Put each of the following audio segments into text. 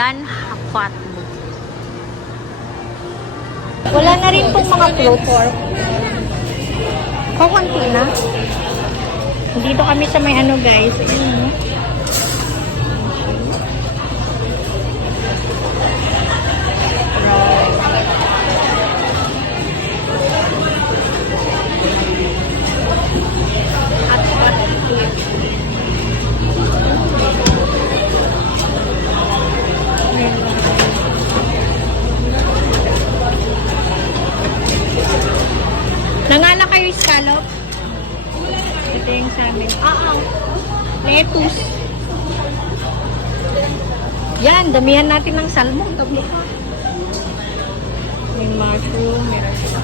Lan Hapat. Wala na rin pong mga floats. Kakunti na. Dito kami sa may ano guys. Ayan. Nangala kayo scallop? Ito yung sa amin. Lettuce. Yan, damihan natin ng salmon. May mushroom, meron sila.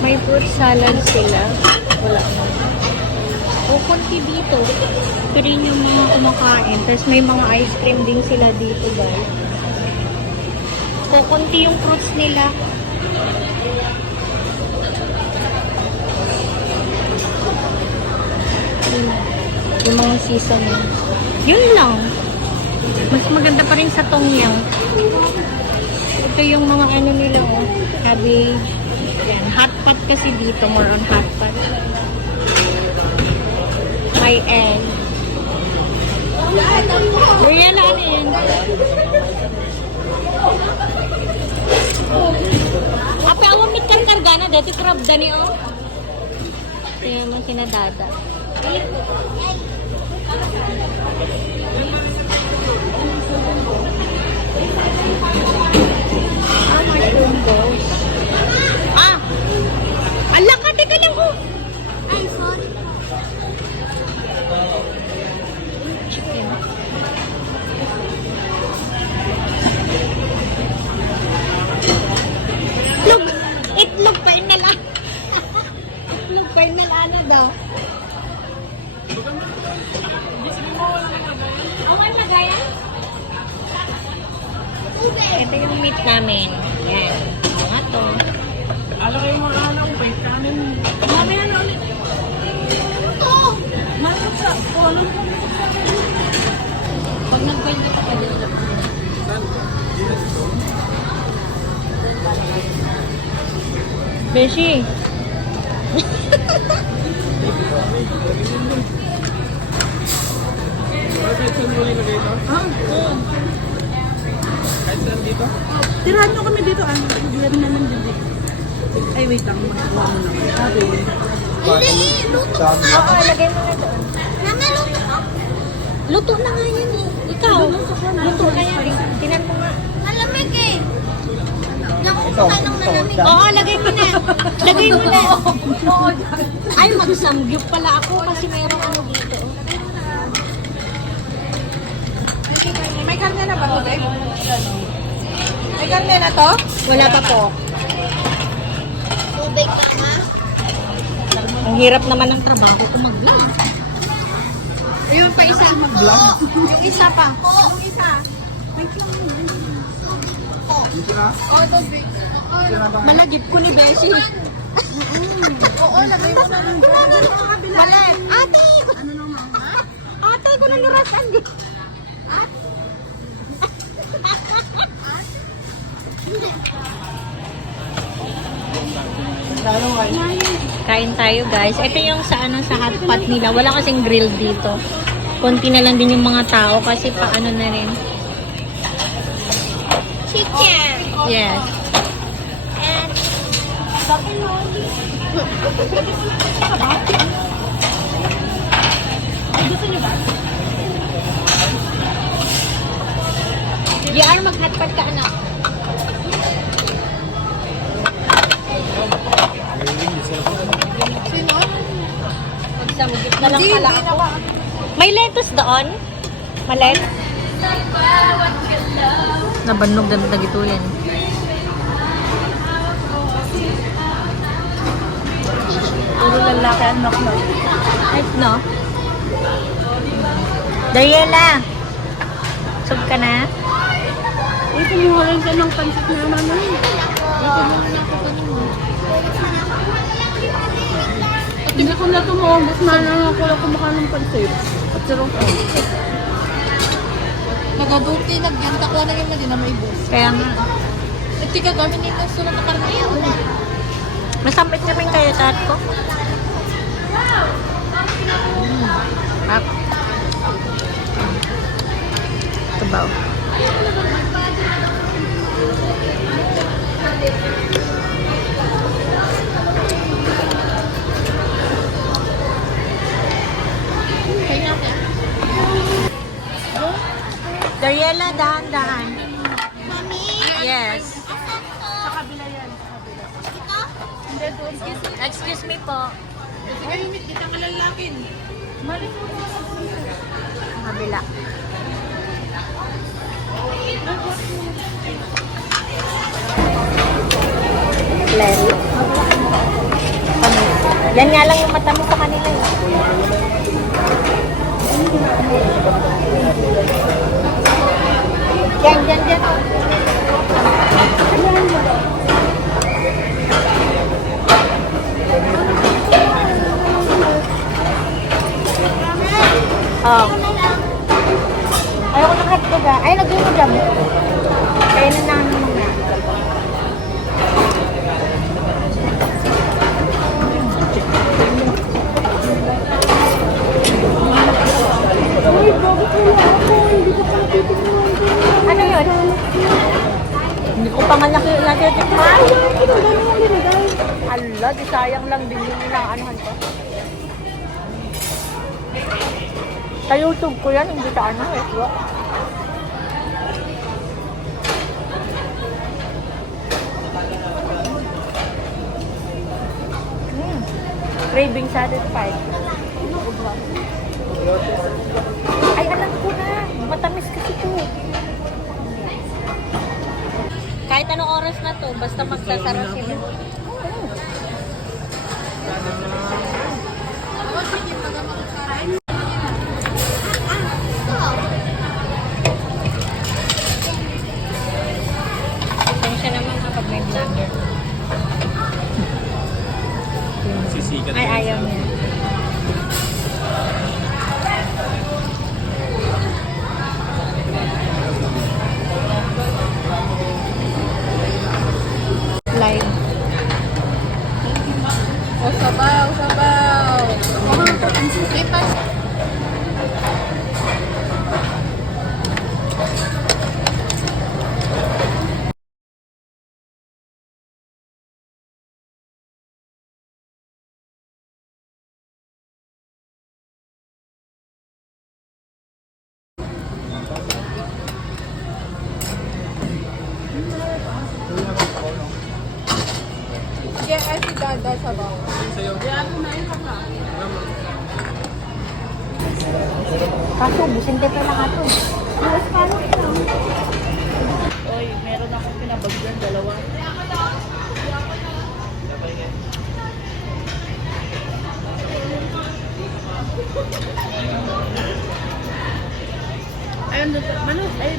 May fruit salad sila. Wala na. O, konti dito. Ito rin yung mga kumakain. Tapos may mga ice cream din sila dito, guys. Kukunti yung fruits nila. Yung mga seasoning. Yun lang. Mas maganda pa rin sa Tongyang. Ito yung mga ano nila, oh. Cabbage. Yan. Hot pot kasi dito. More on hot pot. May egg. Rihanna, ano yan? Apa awam mitkan kargana dati crab dani oh. Kaya mo sinadada. Mushroom balls. Ala ka, teka lang oh. Ay, sorry. Chicken. Itlog pa yun nila. Itlog pa yun nila ano daw. Okay na gaya? Ito yung meat namin. Yan. Mga to. Alam kayo mga alam ko, yung kanin. Mami, ano ulit? Ito! Mami, sa ano? Pag nag-buy na pa dito. Beshi. Kahit saan mo rin lagay ito? Kahit saan dito? Tirahan nyo kami dito, Bigyan naman din dito. Ay, wait lang. Magkuha mo lang. Hindi, luto. Oo, lagay mo na doon. Nana, luto. Luto na nga yan eh. Ikaw, luto na yan eh. Tinan mo nga. Malamig eh. Nakukuha ng malamig. Oo, lagay mo na. Lagay mo na. Ay, magsamgyup pala ako kasi mayroong ano dito. May karne na ba ito, babe? May karne na to? Wala pa po. Tubig ka nga. Ang hirap naman ng trabaho ko mag-vlog. Yung pa isa. Oo. Yung isa pa. Yung isa. Dito na? Oh, tubig. Malagip ko ni Beshi. Oo, lagay mo na lang. Mali. Ate! Ano naman, ha? Ate ko na nirasan din. Kain tayo guys. Ito yung sa ano sa hot pot nila. Wala kasing grill dito. Konti na lang din yung mga tao kasi paano na rin. Chicken. Yes. And Yan, mag-hot pot ka anak. Sino? Magsamgit na lang pala ako. May lettuce doon? Malet? Nabanog na gito yan. Puro lalaki ang knock. Right, no? Dariela! Sub ka na? Uy, kumuha lang ka ng pansit naman. Hindi ko na tumawag. Mas mahal na ako lang kumakain ng pansit. At sarong Nagaduti, nagyan. Takuha na yung mali na may bus. Kaya nga. At tika kami nito sunod na karne. Masambit naman kayo dad ko. Ah. Tubaw. Dariela, dahan-dahan. Mami? Yes. Sa kabila yan. Sa kabila. Ito? Hindi doon. Excuse me po. Sige, limit. Kita ka lalakin. Mali po. Kabila. Larry. Yan nga lang yung matamis sa kanila. Yan. Oh. Ayoko ng hotdog ah. Ay, lagyan mo dyan. Kaya na namin muna. Ano yun? Hindi ko pa nga natitikman. Ala, di sayang lang din yung inaanuhan ko. Sa YouTube ko yan, hindi sa ano, Facebook. Craving satisfied. Ay, alam ko na. Matamis kasi to. Kahit anong oras na to, basta magsasara sila. Pasensya naman kapag may vlogger. Sisikat Ay, ayaw niya. Live. O, sabaw. Ay, pas. Sige, ay si Dada sabaw. Kaso, businte pa lang ato. Oy, meron akong pinabagyan. Dalawa. Ayun, manok. Ay,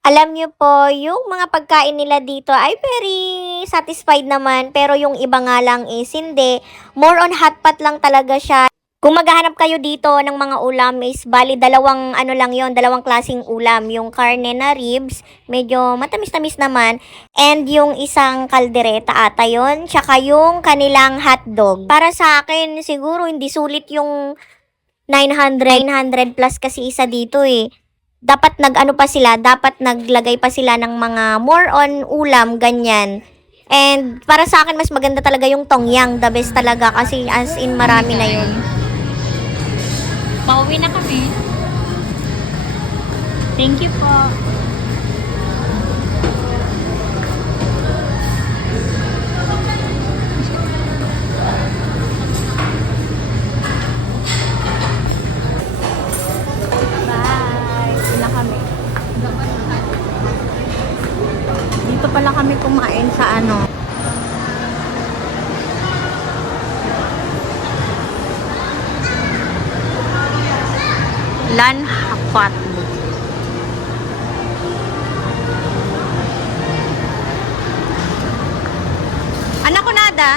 Alam niyo po, yung mga pagkain nila dito ay very satisfied naman. Pero yung iba nga lang is hindi. More on hot pot lang talaga siya. Kung maghahanap kayo dito ng mga ulam is bali dalawang ano lang yon, dalawang klaseng ulam. Yung karne na ribs, medyo matamis-tamis naman. And yung isang kaldereta ata yon, tsaka yung kanilang hotdog. Para sa akin, siguro hindi sulit yung 900 plus kasi isa dito eh. Dapat nag-ano pa sila, dapat naglagay pa sila ng mga more on ulam, ganyan. And para sa akin, mas maganda talaga yung tongyang, the best talaga kasi as in marami na yun. Pauwi na kami. Thank you po. Bye. Uwi na kami. Dito pala kami kumain sa ano. Lan Hakwat. Anak ko nada.